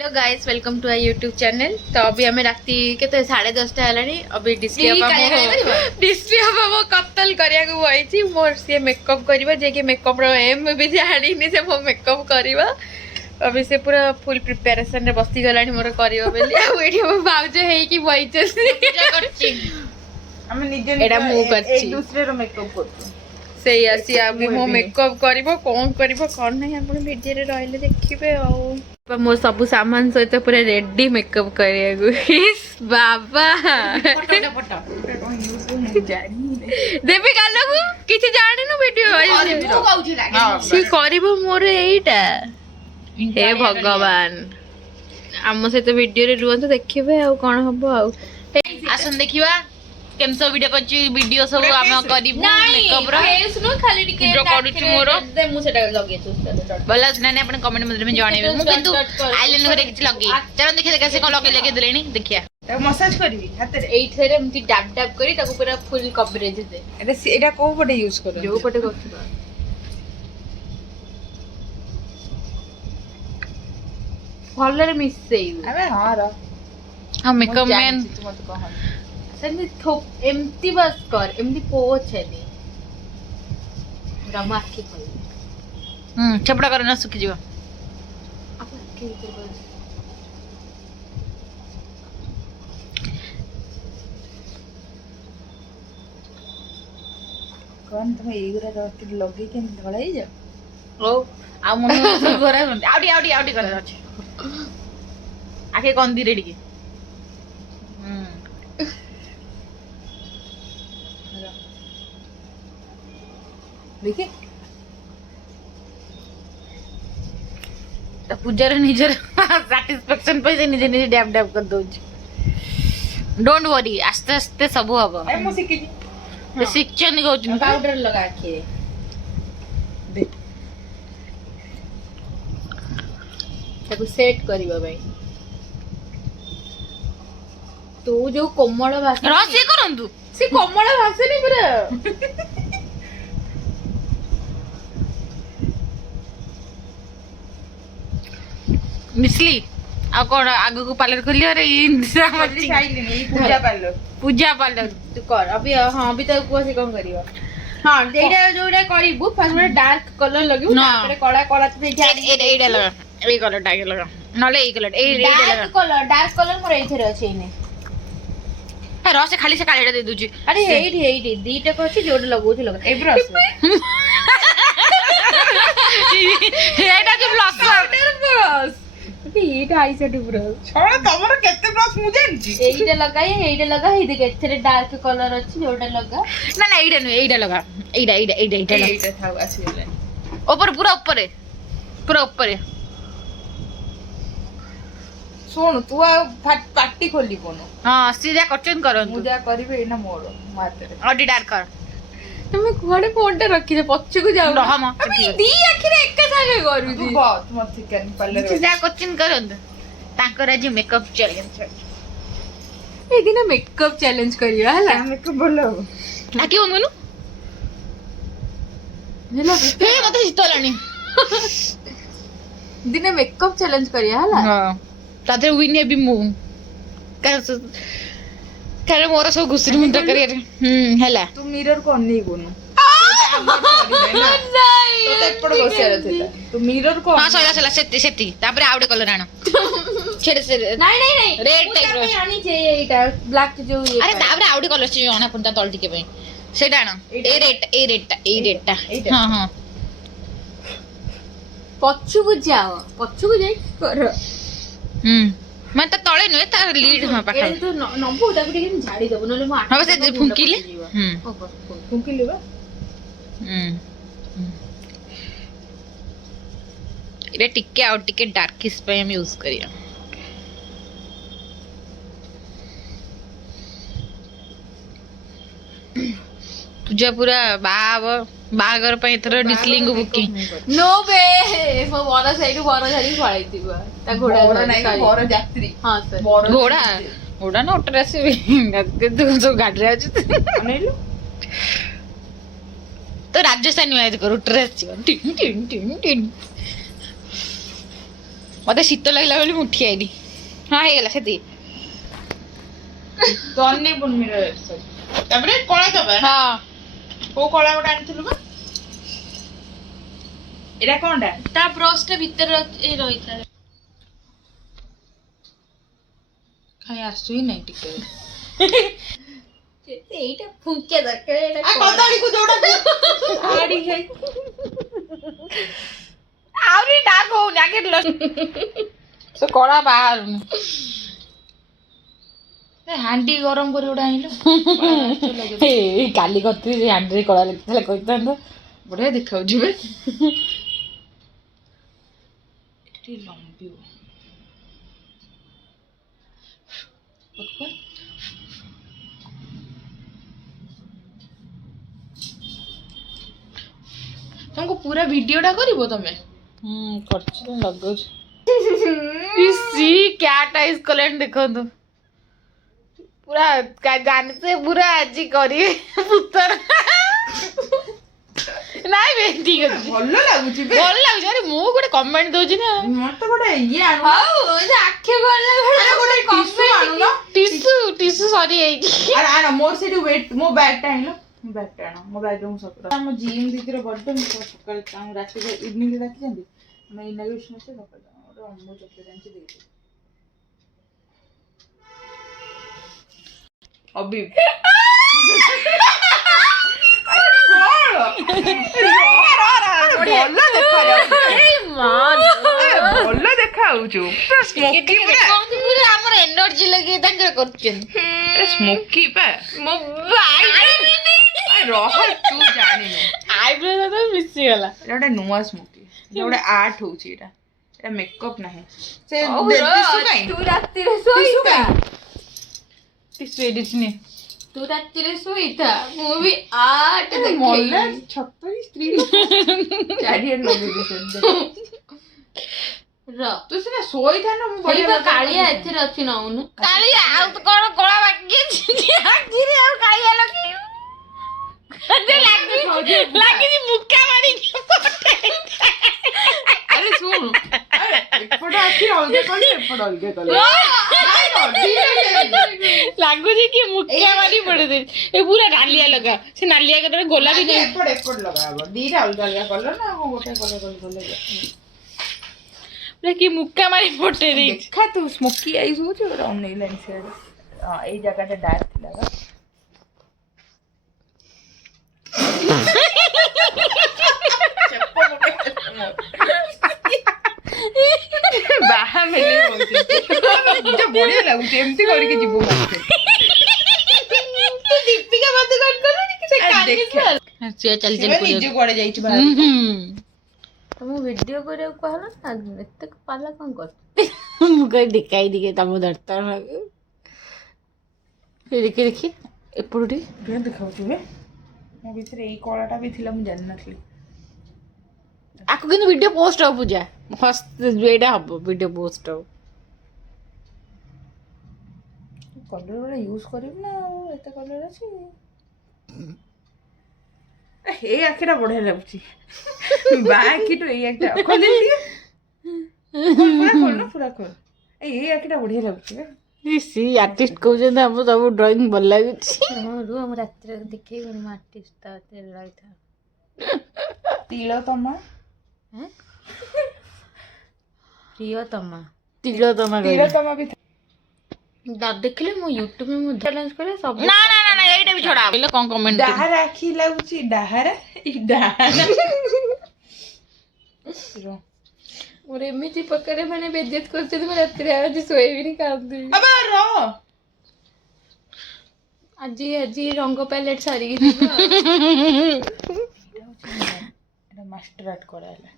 Hello guys welcome to our YouTube channel. तो अभी हमें राति के 10:30 है अभी डिस्प्ले वो कत्तल करिया को बइची मोर से मेकअप करबा जे के मेकअप रो एम भी जानी से वो मेकअप करबा अभी से पूरा फुल प्रिपरेशन रे बस्ती गलानी मोर करियो बेली आ वीडियो में बाउजे हेई की बइचे पूजा करची हम निजे एडा मु करची एक दूसरे रो मेकअप करतो सही आसी आबे मो मेकअप करबो कोन नहीं आपण वीडियो रे रहले देखिबे आ मो सब सामान सहित पूरा रेडी मेकअप करिया बाबा देवी गाल को किछि जानि न वीडियो सी करबो मोर एईटा हे भगवान आम सहित वीडियो रे रुहंत देखिबे आ कोन हबो आ आसन देखिबा केम सब वीडियो करछि वीडियो सब हम करिबु मेकअप रो फेस नो खाली टिके जो करूछु मोर दे मु सेटा लगे छु बोला सुनाने अपन कमेंट में जानेबे मु किंतु आइलाइनर करे किछ लगे चलो देखि देखा से कोन लगे देलेनी देखिया त मसाज करबी हाथ रे एई थरे एमती डैब डैब करी ताको पूरा फुल कवरेज दे एटा को पटे यूज करो जो पटे करछु भलरे मिसई अबे हां रो हम मेकअप मैन तू मत कह सेंदी थोप एमती बस कर एमती पोछ हेनी रमा आखी कोई छपड़ा कर ना सुखी जीवा आप आखी कर कोन तुम एगुरा रोटी लगे के धळाई जा ओ आ मन गोरा आउडी कर अछि आके कोन दी रेडी के देखे त पूजार निजर सैटिस्फैक्शन पे से निजे निजे डैब डैब कर दोछ डोंट वरी आस्ते आस्ते सब हबो ए मु सिखि तो शिक्षण गौचन पाउडर लगा के दे ताको सेट करबा भाई तू जो कोमल भाषा रसे करंतु से कोमल भाषा नहीं पूरा मिसली आ कोन आगु को पार्लर खोलियो रे इंदिरा मची खाइली नहीं पूजा पार्लर तू कर अभी हां अभी तो को से कौन करियो हां एटा जोडा करिबु फर्स्ट में डार्क कलर लगिबु ना। तापर कळा कळा ते एडा लगा ए कलर टाइगर लगा नले ए कलर ए लगा डार्क कलर मोर एथरे अछि ने ए रसे खाली से कालीटा दे दुची अरे एडी दीटा को अछि जोड लगौथि लगा ए ब्रश एटा जो ब्लश ब्रश एटा आई सेट ब्रश छोड़ा तमरो केते ब्रश मु जानची एटा लगा हे देख एथरे डार्क कलर अछि जोडा लगा ना ना एडा लगा एडा लगा एटा थाउ आसी गेले ऊपर पूरा ऊपर सुन तू आ पार्टी खोली कोनो हां सीधा कटन करंतु मुजा करबे एना मोर माते रे अडी डार्क कर तुम कोडे फोनटा रखि दे पछ को जाऊ रह म दी आखिरे एक सागे करू तू बहुत मत चिकन पार्लर सीधा कटन करंतु तांकर आज मेकअप चैलेंज ए दिन मेकअप चैलेंज करियो हला मेकअप बोलो ना कि ओनु हेलो हे मते जितलानी दिन मेकअप चैलेंज करियो हला हां ताते विन भी मु करे मोर सब घुसरी मुंडा करे हैला तू मिरर को नहीं कोनो नहीं तो एपड़ बसियार थिला तू मिरर को हां सला सेती तापर आउडे कलर आनो छेड़े से नहीं रेड टाइप रो आनी चाहिए एटा ब्लैक जो ये अरे तापर आउडे कलर छी अना पुंता तल टिके पे सेटा आनो ए रेडटा हां हां पछु को जाओ पछु को जाई कर मैं तो तळे नुए तार लीड हां पाखा तो नंबो ताको टिके झाड़ी दबो नले मो हां से फुंकीले फुंकी लेबा इरे टिके आउट टिके डार्किश पे हम यूज करिया तुझा पूरा बागर पे इथर डिस्लिंग बुकिंग नो बे मो बरा साइड बरा झाड़ी पळाई दिबा ता घोड़ा बड़ नाही बड़ यात्री हां सर घोड़ा ना उठरे आसी तू जो गाड़ी रे अछि अनेलु तो राजस्थानी वाइज करू trace tin tin tin tin ମତେ ଶୀତ ଲାଗିଲା ବୋଲି ମୁଁ ଉଠି ଆଇଲି। ହଁ ହେଇଗଲା ସେତିକି। ତନେ ବନମିର ସବୁ ତାପରେ କଳା ଦବା ନା ହଁ କୋଉ କଳା ଗୋଟେ ଆଣିଥିଲୁ ବା ଏଟା କଣଟା ତା ବ୍ରଶ ଟା ଭିତରେ ରହିଥିଲା। କାଇଁ ଆସୁ ହିଁ ନାହିଁ ଟିକେ এইটা ফুঁকে দরকার এটা କଦଳୀକୁ ଯୋଉଟା ଆଡି ଖାଇ ଆହୁରି ଡାର୍କ ହଉନି ଆଗେ ସେ କଳା ବାହାରୁନି। ହାଣ୍ଡି ଗରମ କରି ଗୋଟେ ଆଣିଲ କାଲି କରିଥିଲି ସେ ହାଣ୍ଡିରେ କଳା ଲେଖିଥିଲା କହିଥାନ୍ତ। ବଢିଆ ଦେଖାଉଛି ବେ ଏଠି ଲମ୍ବିବ ତମକୁ ପୁରା ଭିଡିଓ ଟା କରିବ ତମେ କରୁଛି ତ ଲଗଉଛି। କ୍ୟାଟ୍ ଆଇସ୍ କଲେଣି ଦେଖନ୍ତୁ ପୁରା ଜାଣିତେ ପୁରା ଆଜି କରିବେ ପୁତର ନାଇଁ ବେ ଠିକ ଅଛି ଭଲ ଲାଗୁଛି ବେ ଭଲ ଲାଗୁଛି। ଆରେ ମୁଁ ଗୋଟେ କମେଣ୍ଟ ଦଉଛି ନା ମତେ ଗୋଟେ ଇଏ ଆଣୁ ଆଖି ଗଲା ଗୋଟେ ଟିସୁ ଆଣୁନ ଟିସୁ ସରି ଯାଇଛି। ଆରେ ଆଣ ମୋର ସେଠି ୱେଟ୍ ମୋ ବ୍ୟାଗ୍ ଟା ଆଣିଲ ମୋ ବ୍ୟାଗ୍ ଟା ଆଣ ମୋ ବ୍ୟାଗ୍ ରେ ମୁଁ ସକାଳେ ଆମ ଜିମ୍ ଦିଦିର ବର୍ଥଡେ ମୁଁ ସକାଳେ ତାଙ୍କୁ ରାତିରେ ଇଭିନିଂରେ ଡାକିଛନ୍ତି ଆମେ ଇନାଗୁରେସନ୍ ଅଛି ସକାଳେ ଗୋଟେ ଅମୁଲ ଚକୋଲେଟ୍ ଆଣିଛି ଦେଇଦେବି ଅବିବ ଭଲ ଦେଖାଯାଉଛୁ ଆମର ଏନର୍ଜି ଲଗେଇ ତାଙ୍କର କରୁଛନ୍ତି ସ୍ମୋକି ପା ରହ ତୁ ଜାଣିନୁ ଆଇବ୍ରୋ ସହିତ ମିଶିଗଲା। ଏଟା ଗୋଟେ ନୂଆ ସ୍ମୋକି ଏଟା ଗୋଟେ ଆର୍ଟ ହଉଛି ଏଟା ମେକଅପ୍ ନାହିଁ ସେ ତୁ ରାତିରେ ଶୋଇଥା ଟିସୁ ଏଡିଛି ନେ ତୁ ରାତିରେ ଶୋଇଥା ମୁଁ ବି ଆଟ ମଲା ଛତରୀ ସ୍ତ୍ରୀ ଚାରିଆଡେ ଲଗେଇ ଦେଇଛନ୍ତି ତୁ ସିନା ଶୋଇଥାନ ମୁଁ ବଢିଆ କାଳିଆ ଏଥିରେ ଅଛି ନଉନୁ କାଳିଆ ଆଉ ତ କଣ କଳା ବାକି ଆଖିରେ ଆଉ କାଳିଆ ଲଗେଇବୁ ଲାଗିଛି ମୁକା ମାରିକି ଆରେ ଶୁଣୁ ଏପଟ ଆଖି ଅଲଗା କଲି ଏପଟ ଅଲଗା କଲି ଲାଗୁଛି କି ମୁକା ମାରି ପଡେ ଏ ପୁରା ନାଲିଆ ଲଗା ସେ ନାଲିଆ କେତେବେଳେ ଗୋଲାପୀ ଏପଟ ଏପଟ ଲଗାହବ ଦିଟା ଅଲଗା ଅଲଗା କଲର ନା ଗୋଟେ କଲର କଲେ କି ମୁକା ମାରି ପଟେ ଦେଇଛି ଦେଖା ତୁ ସ୍ମୋକି ଆଇସ୍ ହଉଛି ଗୋଟେ ଅନେଇଲାଣି ସିଆଡେ ହଁ ଏଇ ଜାଗାଟା ଡାର୍କ ଥିଲା ବା ବାହା ମିଳେ ବଢିଆ ଲାଗୁଛି ଏମିତି କରିକି ଯିବୁ ଦୀପିକା ମତେ କଣ କଲୁନି କି ସେ ନିଜେ କୁଆଡେ ଯାଇଛି ତମକୁ ଭିଡିଓ କରିବାକୁ କହିଲ ନା ଏତେ ପାଲା କଣ କରୁଛ ମୁଁ କହି ଦେଖାଇ ଟିକେ ତମ ଦରକାର ଦେଖି ଦେଖି ଏପଟୁ ଟିକେ ଦେଖାଉଛୁ ବେ ମୋ ଭିତରେ ଏଇ କଳାଟା ବି ଥିଲା ମୁଁ ଜାଣିନଥିଲି ଆକୁ କିନ୍ତୁ ଭିଡିଓ ପୋଷ୍ଟ ହବ ପୂଜା ଏଇଟା ହବ ଭିଡିଓ ପୋଷ୍ଟ ହବ କଲର ଗୁଡା ୟୁଜ କରିବୁ ନା ଆଉ ଏତେ କଲର ଅଛି ଏଇ ଆଖିଟା ବଢିଆ ଲାଗୁଛି ବା ଆଖିଠୁ ଏଇ ଆଖିଟା ଖୋଲି ପୁରା ଖୋଲ ଏଇ ଆଖିଟା ବଢିଆ ଲାଗୁଛି ଆର୍ଟିଷ୍ଟ କହୁଛନ୍ତି ଆମ ସବୁ ଡ୍ରଇଂ ଭଲ ଲାଗୁଛି ରୁହ ମୁଁ ରାତିରେ ଦେଖେଇବିନି ମୁଁ ଆର୍ଟିଷ୍ଟ ରହିଥା ତିଳତମା ପ୍ରିୟତମା ତିଳତମା ବି ଦେଖିଲେ ମୁଁ ୟୁଟ୍ୟୁବରେ ମୁଁ ଚ୍ୟାଲେଞ୍ଜ କରେ ସବୁ ନା ଏଇଟା ବି ଛଡା କହିଲେ କଣ କମେଣ୍ଟ ଡାହାର ଆଖି ଲାଗୁଛି ଡାହାରା ମୋର ଏମିତି ପ୍ରକାର ମାନେ ବେଜେତ କରୁଛନ୍ତି ମୁଁ ରାତିରେ ଆଜି ଶୋଇବିନି କାନ୍ଦିବି ଆଜି ରଙ୍ଗ ପ୍ୟାଲେଟ ସାରିକି ଯିବା এটা মাস্টার আর্ট করা হলো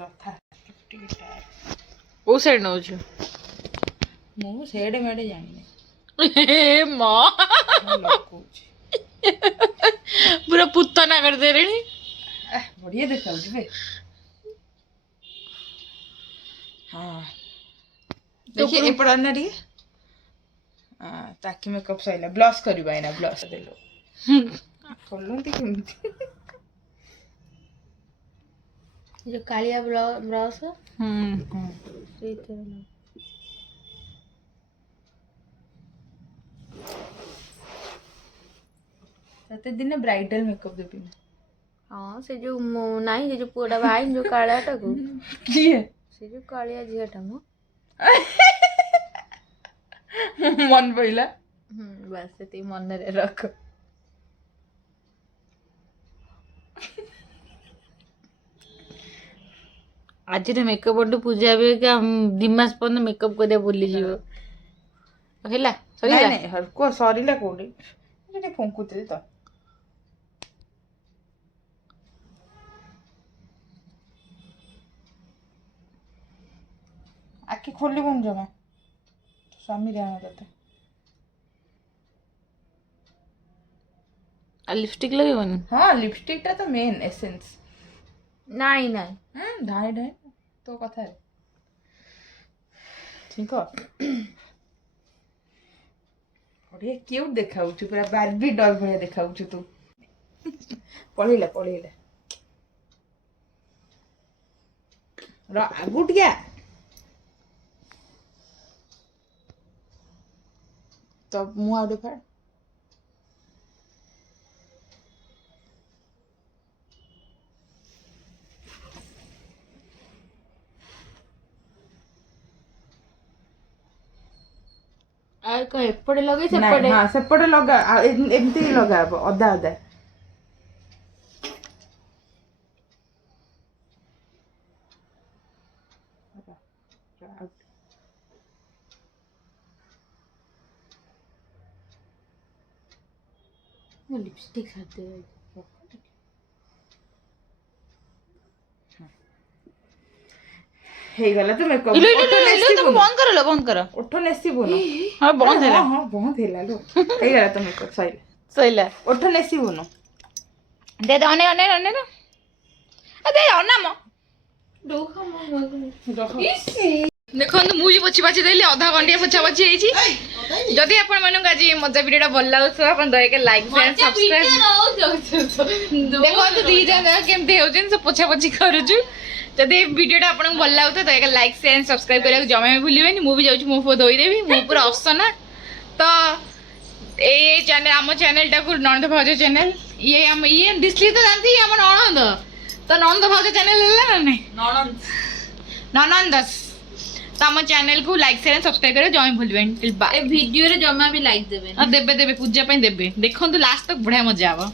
ରଥା କୋଉ ସାଇଡ ନଉଛୁ ମୁଁ ସେଡେ ମେଡେ ଜାଣିନି ମା ଲକଉଛି ପୁରା ପୁତନା କରିଦେଲେଣି ବଢିଆ ଦେଖାଉଛି ବେ ହଁ देखिए एपड़ आना टिके ताकि मेकअप सैला ब्लश करबा एना ब्लश देलो खोलंती केमिति जो कालिया ब्रश तते दिन ब्राइडल मेकअप देबी हाँ से जो नहीं से जो पुअटा भाई जो कालियाटा को किए से जो कालिया झीटा मो मन पइला बस से मन रे रख आज मेकअप बड पूजा भी कि हम 2 मास पर्यंत मेकअप करे भूली जीव हैला नहीं नहीं हर को सरीला कोडी ये फंकुते तो आखि खोली बन जमा स्वामी रे आना तते लिपस्टिक लगेबनी हाँ लिपस्टिक टा तो मेन एसेंस नहीं नहीं धाई धाई तो कथा है ठीक है बढ़िया क्यूट देखाऊ छु पूरा बार्बी डॉल भलिया देखाऊ छु तू पळेला र गुड गया तो मुंह आउट फाड़ आय को एपड़े लगे नहीं सेपड़े हाँ सेपटे लगा एमती ही लगा अदा अदा लिपस्टिक खाते हे गला तो मेकअप इलो इलो इलो तो बंद करो ओठो नेसी बोनो हां बंद हैला हां बंद हैला लो हे गला तो मेकअप सैला सैला ओठो नेसी बोनो दे दे अने अने अने ना दे अना म देखो मुझे पोछी पाछी देली आधा घंटे पोछा पोछी ହେଇଛି जदि आपण मानक आज मजा वीडियोटा भल लागछ आपण दया के लाइक शेयर सब्सक्राइब देखो तो दी जान केमते होजन से पोछा पोछी करूछु जदि वीडियोटा आपण भल लागत दया के लाइक शेयर सब्सक्राइब करिया जमे में भूलिबेनी मु भी जाउछु मो फो धोई देबी मु पूरा अफसना तो ए चैनल हम चैनल टा को नंद भाउज चैनल ये दिसली तो जानती हम ननंद तो नंद भाउज चैनल लेला ना नहीं ननंदस तो हम चैनल को लाइक शेयर सब्सक्राइब करे जमे भूलिबेनी बाय वीडियो रे जमा भी लाइक देबे देबे देबे पूजा पे देबे देखो तो लास्ट तक बढ़िया मजा आवा